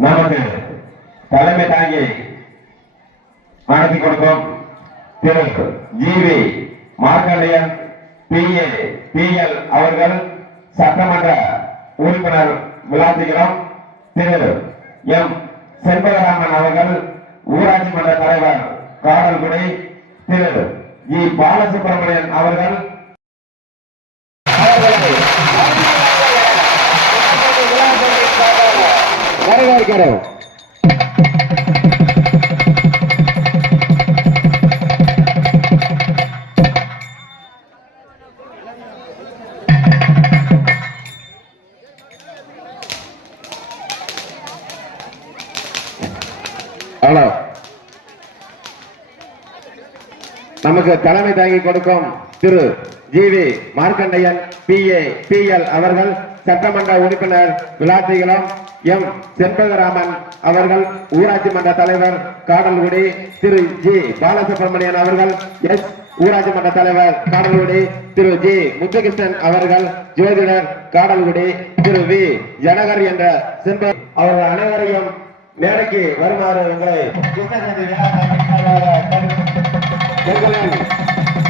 நமக்கு தலைமை தாங்கி நடத்தி கொடுக்கும் Thiru GV Markandeyan B A B L அவர்கள் சட்டமன்ற உறுப்பினர் விளாசிக்கிறோம் திரு எம் செண்பகராமன் அவர்கள் ஊராட்சி மன்ற தலைவர் காவல்குடி திரு ஜி பாலசுப்ரமணியன் அவர்கள். வரவேற்கிறோம் ஹலோ நமக்கு தலைமை தாங்கி கொடுக்கும் Thiru GV Markandeyan B A B L அவர்கள் சட்டமன்ற உறுப்பினர் விளாத்திகுளம் எம். செண்பகராமன் அவர்கள் ஊராட்சி மன்ற தலைவர் காடல்குடி திரு. ஜி. பாலசுப்ரமணியன் அவர்கள் எஸ். ஊராட்சி மன்ற தலைவர் காடல்குடி திரு. ஜி. முத்துகிருஷ்ணன் அவர்கள் ஜோதிடர் காடல்குடி திரு. வி. ஜனகர் என்ற செண்ப அவர்கள் அனைவரையும் மேடைக்கு வருமாறு உங்களை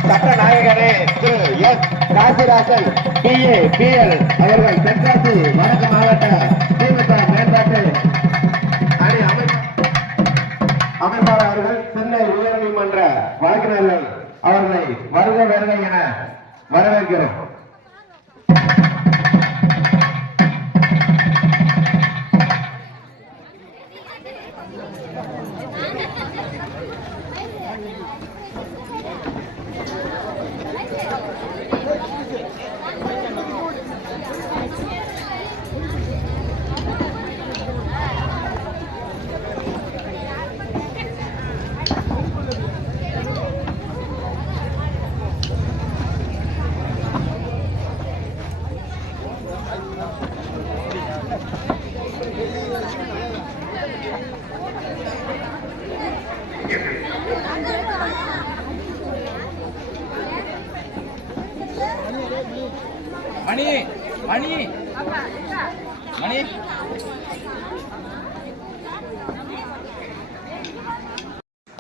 சட்டநாயகரே Thiru S. Kasirajan BA BL அவர்கள் தென்காசி வடக்கு மாவட்ட திமுக மேம்பாட்டு அணி அமை அமைப்பாளர் அவர்கள் சென்னை உயர்நீதிமன்ற வழக்கறிஞர்கள் அவர்களை வருக வருக என வரவேற்கிறோம்.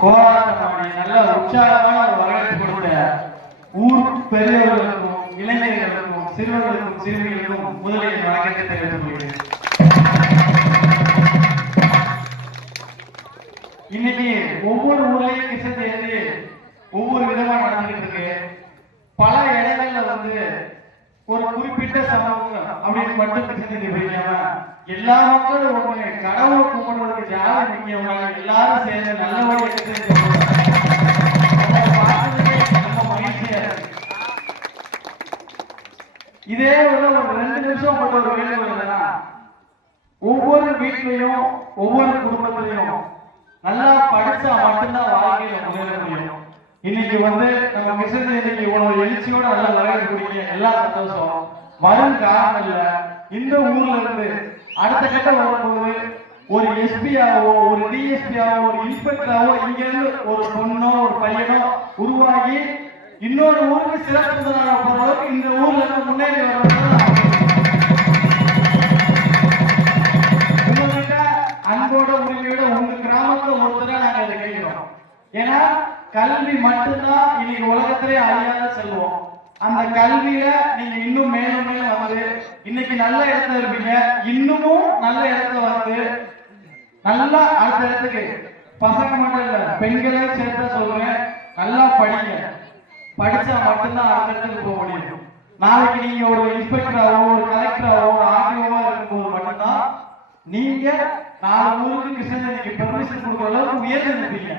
கோலாட்டமாடி நல்ல உற்சாகமான ஒரு வரவேற்பு கொடுத்த ஊர் பெரியவர்களுக்கும் இளைஞர்களுக்கும் சிறுவர்களுக்கும் சிறுமிகளுக்கும் முதலில் வணக்கத்தை தெரிவித்துக் கொள்கிறேன். இன்னைக்கு ஒவ்வொரு ஊர்லயும் கிருஷ்ண ஒவ்வொரு விதமா நடந்துகிட்டு இருக்கு. பல இடங்கள்ல வந்து ஒரு குறிப்பிட்ட சமூகம் அப்படின்னு மட்டும் கிருஷ்ண ஜெயந்தி எல்லா மக்களும் ஒண்ணு கடவுளை கும்பிடுறதுக்கு யாரும் நிற்கிறவங்க எல்லாரும் சேர்ந்து நல்ல கிருஷ்ண இதே ஒரு ரெண்டு நிமிஷம் மட்டும் ஒரு வேண்டுகோள் ஒவ்வொரு வீட்லையும் ஒவ்வொரு குடும்பத்திலையும் நல்லா படிச்சா மட்டும்தான் வாழ்க்கையில முன்னேற முடியும். இன்னைக்கு வந்து நம்ம மிஷன் இன்னைக்கு உணவு எழுச்சியோட நல்லா வரவேற்கக்கூடிய எல்லா சந்தோஷம் வரும் காரணம் இந்த ஊர்ல இருந்து அடுத்த கட்டம் வரும்போது ஒரு எஸ்பியாவோ ஒரு டிஎஸ்பியாவோ ஒரு இன்ஸ்பெக்டராவோ இங்க இருந்து ஒரு பொண்ணோ ஒரு பையனோ உருவாகி இன்னொரு ஊருக்கு சிறப்பு விருந்தினராக போற அளவுக்கு இந்த ஊர்ல இருந்து முன்னேறி வரணும் அன்போட உரிமையோட உங்களுக்கு கிராமத்துல ஒருத்தரா நாங்க இதை கேட்கிறோம் ஏன்னா கல்வி மட்டும்தான் இன்னைக்கு உலகத்திலே அழியாத செல்வம். அந்த கல்வியில நீங்க இன்னும் மேலும் மேலும் வந்து இன்னைக்கு நல்ல இடத்துல இருப்பீங்க இன்னமும் நல்ல இடத்துல வந்து நல்லா அடுத்த இடத்துக்கு பசங்க மட்டும் இல்ல பெண்களையும் சேர்த்து சொல்றேன் நல்லா படிங்க. படிச்சா மட்டும்தான் அடுத்த இடத்துக்கு போக முடியும். நாளைக்கு நீங்க ஒரு இன்ஸ்பெக்டராகவோ ஒரு கலெக்டராகவோ ஒரு ஆர்டிஓவா இருக்கும்போது மட்டும்தான் நீங்க நாலு ஊருக்கு கிருஷ்ணகிரிக்கு பெர்மிஷன் கொடுக்குற அளவுக்கு உயர்ந்து இருப்பீங்க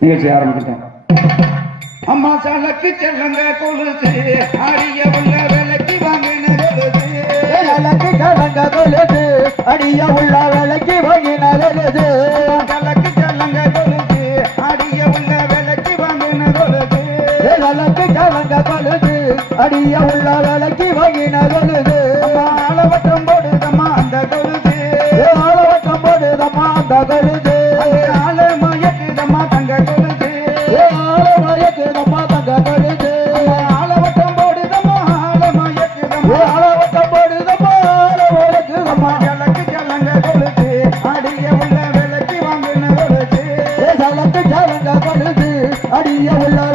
நிகழ்ச்சி ஆரம்பிக்கிட்டேன் அம்மா சலக்கு செல்லங்க கொலுசு. அடிய உள்ள விலைக்கு வாங்கின கொலுசு. விளக்கு கலங்க கொலுது அடிய உள்ள செய்ய உள்ள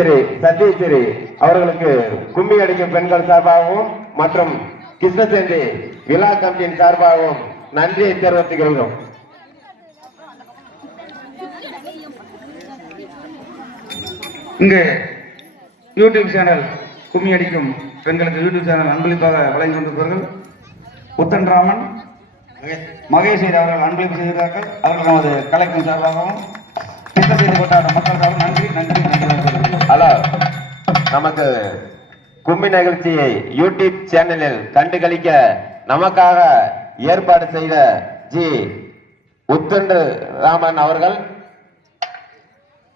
ராஜேஸ்வரி சத்தீஸ்வரி அவர்களுக்கு கும்மி அடிக்கும் பெண்கள் சார்பாகவும் மற்றும் கிருஷ்ணசேந்தி விழா கம்பியின் சார்பாகவும் நன்றியை தெரிவித்துக் கொள்கிறோம் இங்கு யூடியூப் சேனல் கும்மி அடிக்கும் பெண்களுக்கு யூடியூப் சேனல் அன்பளிப்பாக வழங்கி வந்திருப்பார்கள் உத்தன் ராமன் மகேஷ் அவர்கள் அன்பளிப்பு செய்கிறார்கள் அவர்கள் நமது கலைக்கும் சார்பாகவும் திட்ட செய்து கொண்டாட மக்கள் சார்பாக நன்றி நன்றி நன்றி. நமக்கு கும்மி நிகழ்ச்சியை யூடியூப் சேனலில் கண்டுகளிக்க நமக்காக ஏற்பாடு செய்த ஜி உத்தண்டு ராமன் அவர்கள்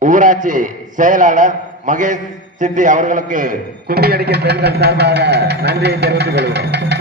ஊராட்சி செயலாளர் மகேஷ் சித்தி அவர்களுக்கு கும்மி அடிக்கும் பெண்கள் சார்பாக நன்றியை தெரிவித்துக் கொள்கிறோம்.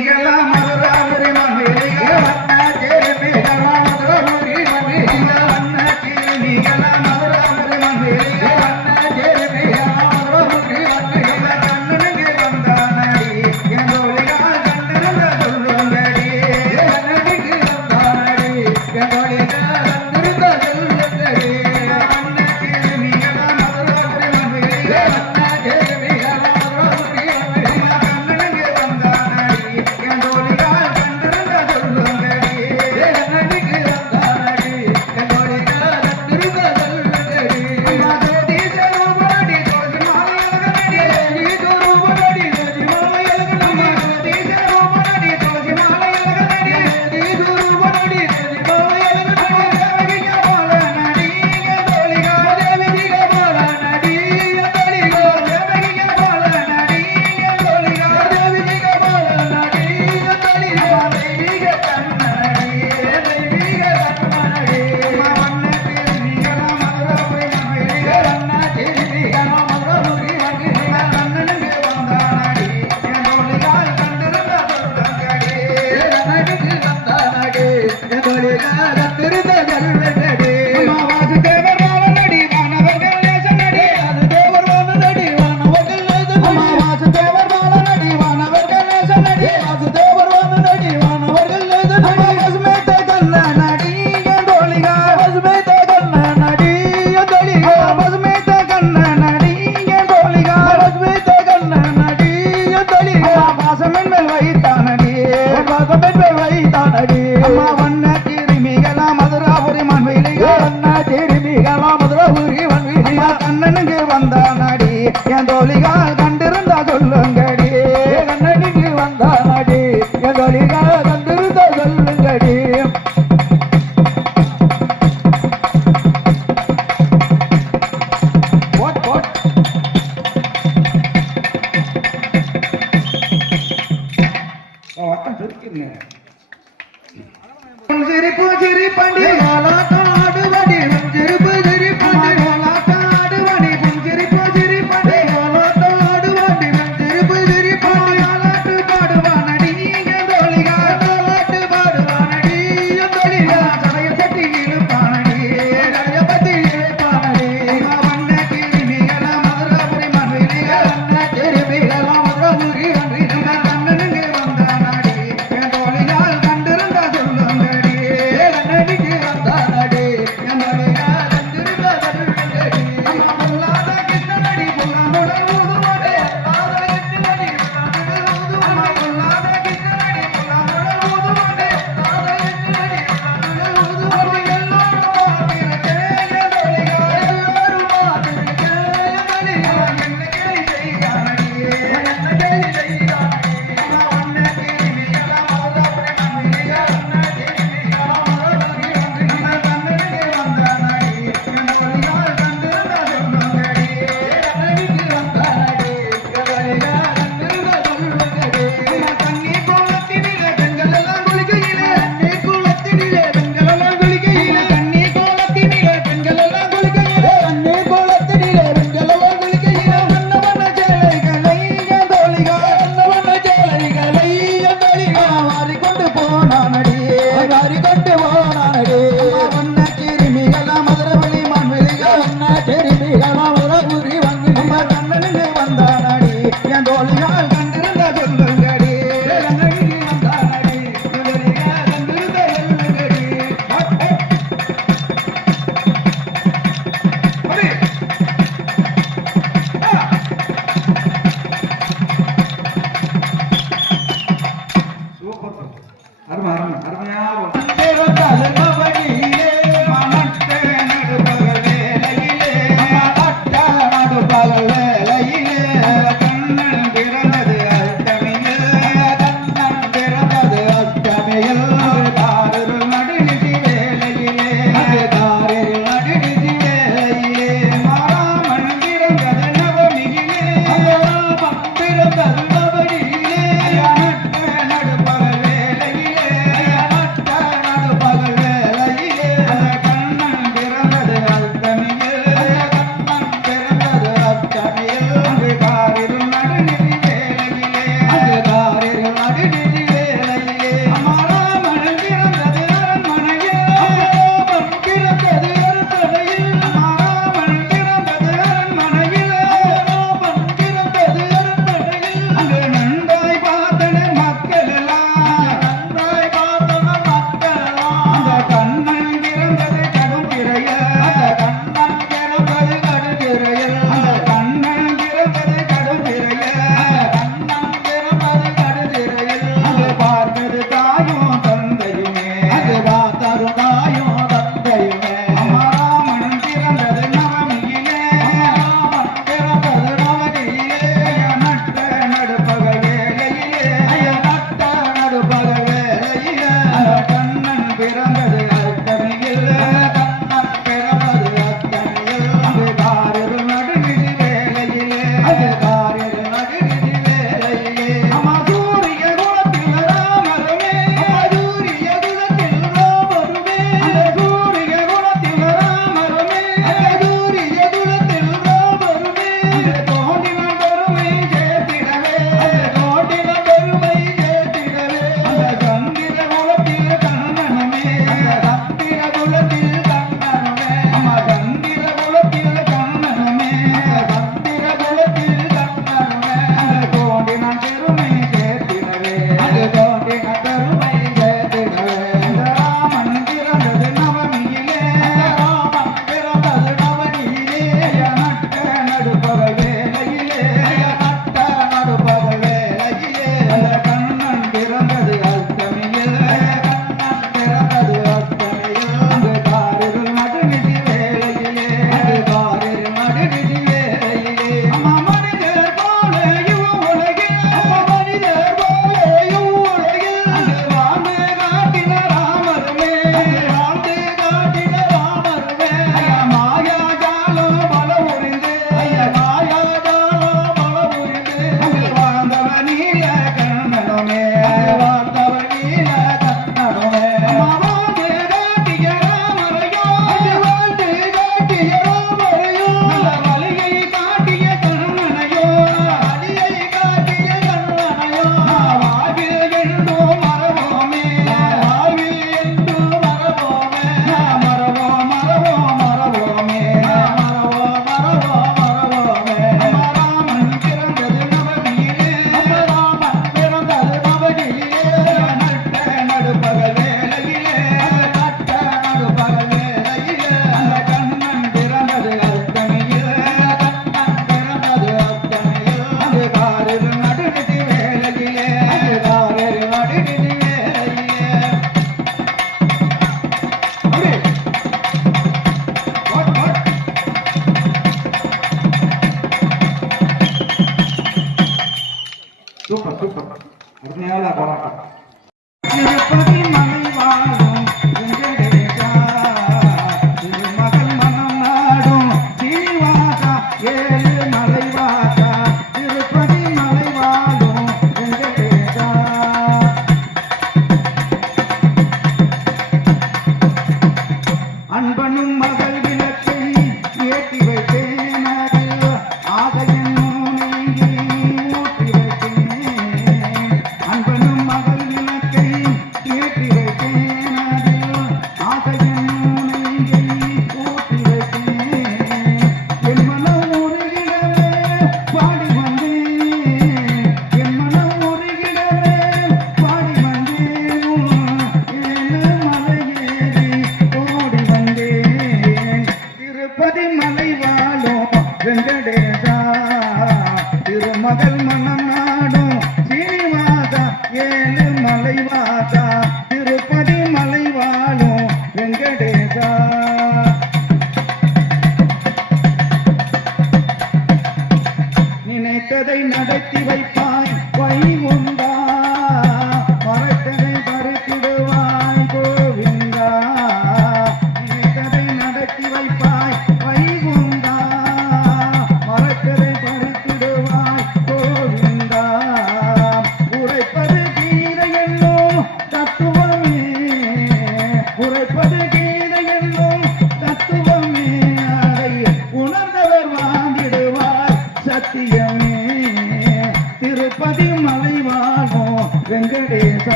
ಗಲಮ রে தோழிகால் கண்டிருந்தா சொல்லுங்க கண்கள்